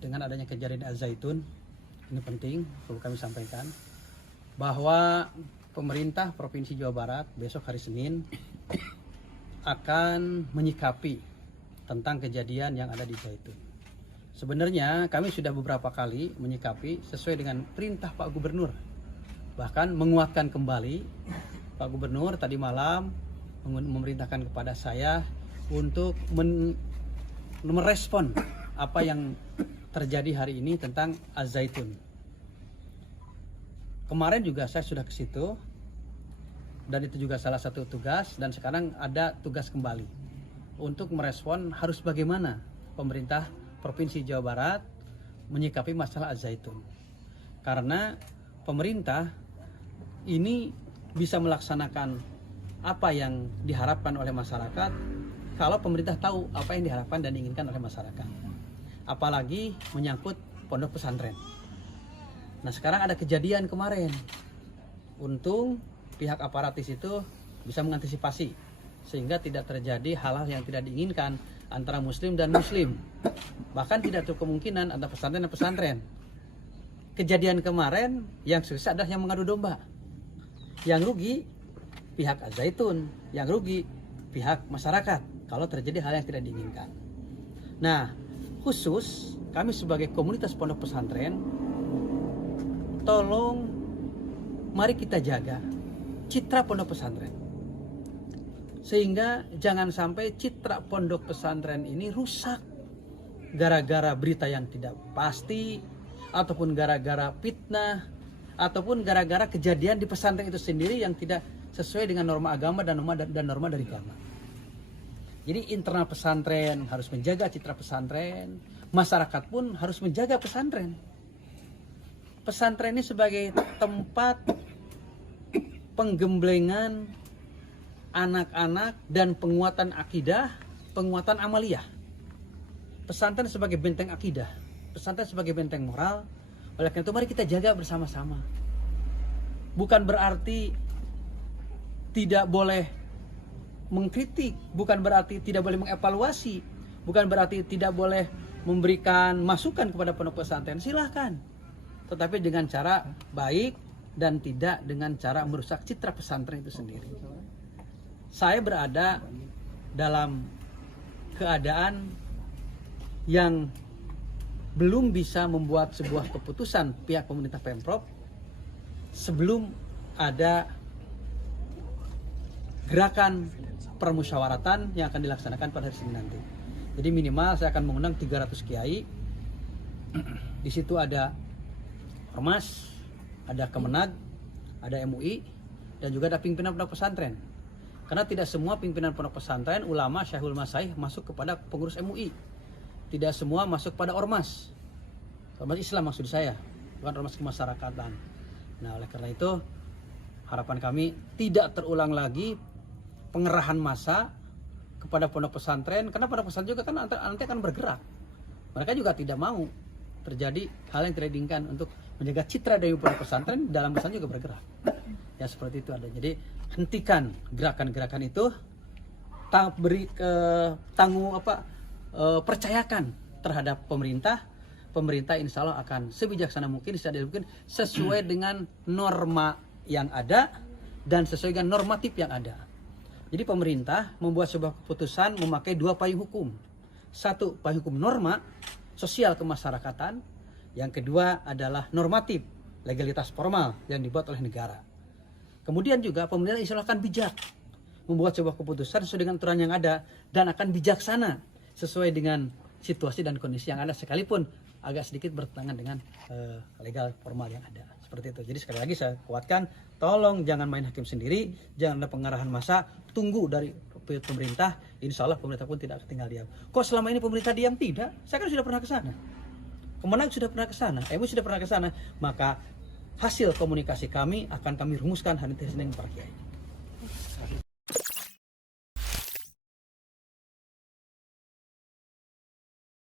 dengan adanya kejadian Al-Zaitun, ini penting perlu kami sampaikan bahwa pemerintah Provinsi Jawa Barat besok hari Senin akan menyikapi tentang kejadian yang ada di Zaitun. Sebenarnya kami sudah beberapa kali menyikapi sesuai dengan perintah Pak Gubernur, bahkan menguatkan kembali Pak Gubernur tadi malam memerintahkan kepada saya untuk merespon apa yang terjadi hari ini tentang Al-Zaitun. Kemarin juga saya sudah ke situ dan itu juga salah satu tugas, dan sekarang ada tugas kembali untuk merespon harus bagaimana pemerintah Provinsi Jawa Barat menyikapi masalah Al-Zaitun. Karena pemerintah ini bisa melaksanakan apa yang diharapkan oleh masyarakat kalau pemerintah tahu apa yang diharapkan dan diinginkan oleh masyarakat. Apalagi menyangkut pondok pesantren. Nah, sekarang ada kejadian kemarin. Untung pihak aparatus itu bisa mengantisipasi sehingga tidak terjadi hal-hal yang tidak diinginkan antara muslim dan muslim. Bahkan tidak ada kemungkinan antara pesantren dan pesantren. Kejadian kemarin yang sukses adalah yang mengadu domba. Yang rugi pihak Al-Zaitun, yang rugi pihak masyarakat kalau terjadi hal yang tidak diinginkan. Nah, khusus kami sebagai komunitas pondok pesantren, tolong mari kita jaga citra pondok pesantren. Sehingga jangan sampai citra pondok pesantren ini rusak gara-gara berita yang tidak pasti, ataupun gara-gara fitnah, ataupun gara-gara kejadian di pesantren itu sendiri yang tidak sesuai dengan norma agama dan norma dari agama. Jadi internal pesantren harus menjaga citra pesantren, masyarakat pun harus menjaga pesantren. Pesantren ini sebagai tempat penggemblengan anak-anak dan penguatan akidah, penguatan amaliyah. Pesantren sebagai benteng akidah, pesantren sebagai benteng moral. Oleh karena itu mari kita jaga bersama-sama. Bukan berarti tidak boleh mengkritik, bukan berarti tidak boleh mengevaluasi, bukan berarti tidak boleh memberikan masukan kepada pondok pesantren. Silahkan, tetapi dengan cara baik dan tidak dengan cara merusak citra pesantren itu sendiri. Saya berada dalam keadaan yang belum bisa membuat sebuah keputusan pihak pemerintah Pemprov sebelum ada gerakan permusyawaratan yang akan dilaksanakan pada hari Senin nanti. Jadi minimal saya akan mengundang 300 kiai. Di situ ada Ormas, ada Kemenag, ada MUI, dan juga ada pimpinan pondok pesantren. Karena tidak semua pimpinan pondok pesantren, ulama, syekhul masaih masuk kepada pengurus MUI. Tidak semua masuk pada Ormas. Ormas Islam maksud saya, bukan Ormas kemasyarakatan. Nah, oleh karena itu harapan kami tidak terulang lagi pengerahan massa kepada pondok pesantren, karena pondok pesantren juga kan nanti akan bergerak. Mereka juga tidak mau terjadi hal yang tidak diinginkan untuk menjaga citra dari pondok pesantren, dalam pesantren juga bergerak. Ya seperti itu ada. Jadi hentikan gerakan-gerakan itu, percayakan terhadap pemerintah. Pemerintah insya Allah akan sebijaksana mungkin, sesuai dengan norma yang ada dan sesuai dengan normatif yang ada. Jadi pemerintah membuat sebuah keputusan memakai dua payung hukum. Satu, payung hukum norma sosial kemasyarakatan. Yang kedua adalah normatif, legalitas formal yang dibuat oleh negara. Kemudian juga pemerintah insya Allah akan bijak membuat sebuah keputusan sesuai dengan aturan yang ada dan akan bijaksana sesuai dengan situasi dan kondisi yang ada, sekalipun agak sedikit bertentangan dengan legal formal yang ada. Seperti itu. Jadi sekali lagi saya kuatkan, tolong jangan main hakim sendiri, jangan ada pengarahan massa, tunggu dari pemerintah. Insya Allah pemerintah pun tidak tinggal diam. Kok selama ini pemerintah diam? Tidak. Saya kan sudah pernah ke sana. Kemenang sudah pernah ke sana, MUI sudah pernah ke sana. Maka hasil komunikasi kami akan kami rumuskan hari Senin para kiai.